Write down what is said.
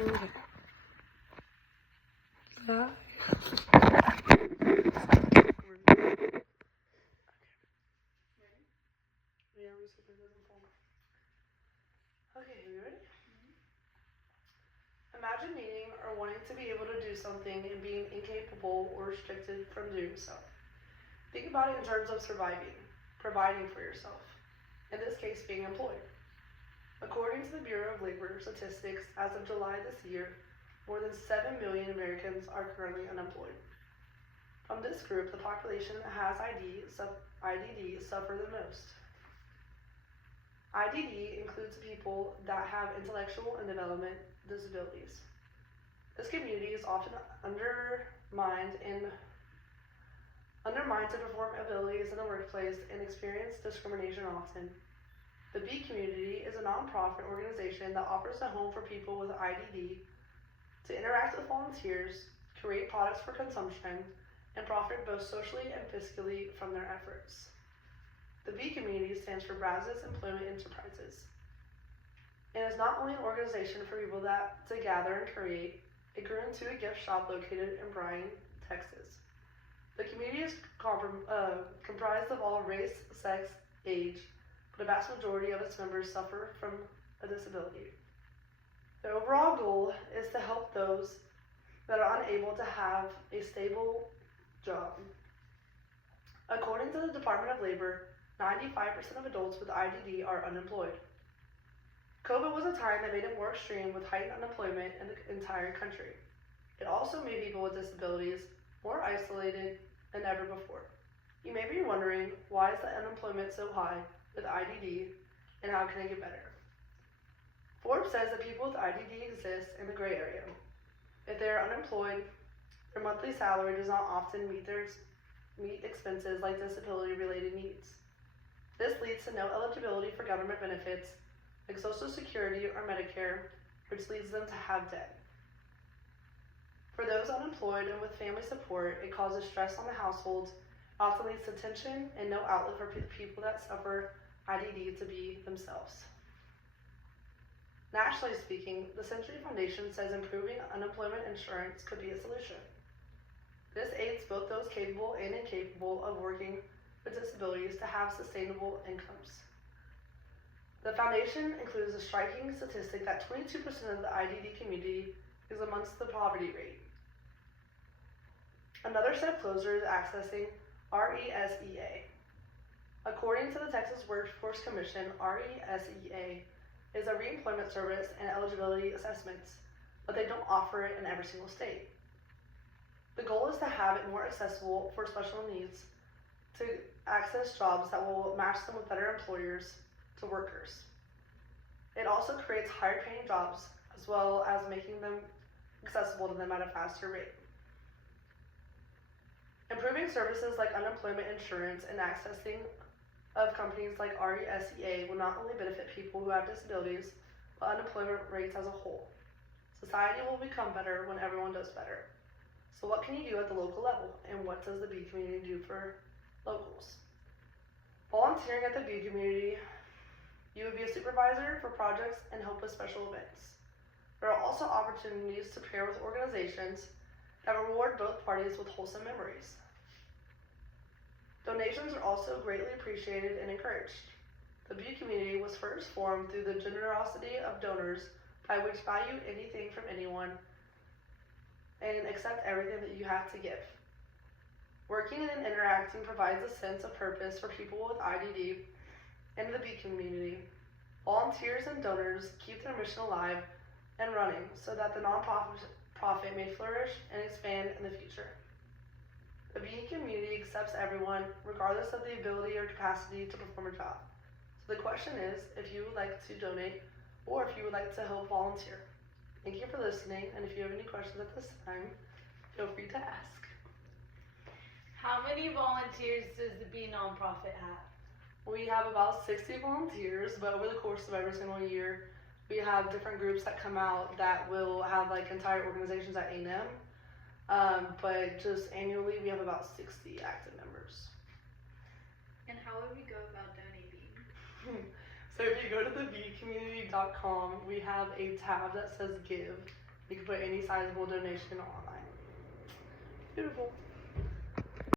Okay. Okay, are you ready? Imagine needing or wanting to be able to do something and being incapable or restricted from doing so. Think about it in terms of surviving, providing for yourself. In this case, being employed. According to the Bureau of Labor Statistics, as of July this year, more than 7 million Americans are currently unemployed. From this group, the population that has IDD suffer the most. IDD includes people that have intellectual and development disabilities. This community is often undermined to perform abilities in the workplace and experience discrimination often. The B Community is a nonprofit organization that offers a home for people with IDD to interact with volunteers, create products for consumption, and profit both socially and fiscally from their efforts. The B Community stands for Brazos Employment Enterprises and is not only an organization for people to gather and create. It grew into a gift shop located in Bryan, Texas. The community is comprised of all race, sex, age, but a vast majority of its members suffer from a disability. The overall goal is to help those that are unable to have a stable job. According to the Department of Labor, 95% of adults with IDD are unemployed. COVID was a time that made it more extreme with heightened unemployment in the entire country. It also made people with disabilities more isolated than ever before. You may be wondering, why is the unemployment so high with IDD and how can it get better? Forbes says that people with IDD exist in the gray area. If they are unemployed, their monthly salary does not often meet expenses like disability-related needs. This leads to no eligibility for government benefits like Social Security or Medicare, which leads them to have debt. For those unemployed and with family support, it causes stress on the households, often leads to tension and no outlet for people that suffer IDD to be themselves. Nationally speaking, the Century Foundation says improving unemployment insurance could be a solution. This aids both those capable and incapable of working with disabilities to have sustainable incomes. The foundation includes a striking statistic that 22% of the IDD community is amongst the poverty rate. Another step closer is accessing RESEA. According to the Texas Workforce Commission, RESEA is a reemployment service and eligibility assessments, but they don't offer it in every single state. The goal is to have it more accessible for special needs to access jobs that will match them with better employers to workers. It also creates higher paying jobs as well as making them accessible to them at a faster rate. Improving services like unemployment insurance and accessing of companies like RESEA will not only benefit people who have disabilities, but unemployment rates as a whole. Society will become better when everyone does better. So what can you do at the local level, and what does the B Community do for locals? Volunteering at the B Community, you would be a supervisor for projects and help with special events. There are also opportunities to pair with organizations that reward both parties with wholesome memories. Donations are also greatly appreciated and encouraged. The B Community was first formed through the generosity of donors by which value anything from anyone and accept everything that you have to give. Working and interacting provides a sense of purpose for people with IDD and the B Community. Volunteers and donors keep their mission alive and running so that the nonprofit may flourish and expand in the future. The B Community accepts everyone regardless of the ability or capacity to perform a job. So the question is if you would like to donate or if you would like to help volunteer. Thank you for listening, and if you have any questions at this time, feel free to ask. How many volunteers does the B nonprofit have? We have about 60 volunteers, but over the course of every single year, we have different groups that come out that will have like entire organizations at A&M. But just annually, we have about 60 active members. And how would we go about donating? So if you go to thebcommunity.com, we have a tab that says Give, You can put any sizable donation online. Beautiful.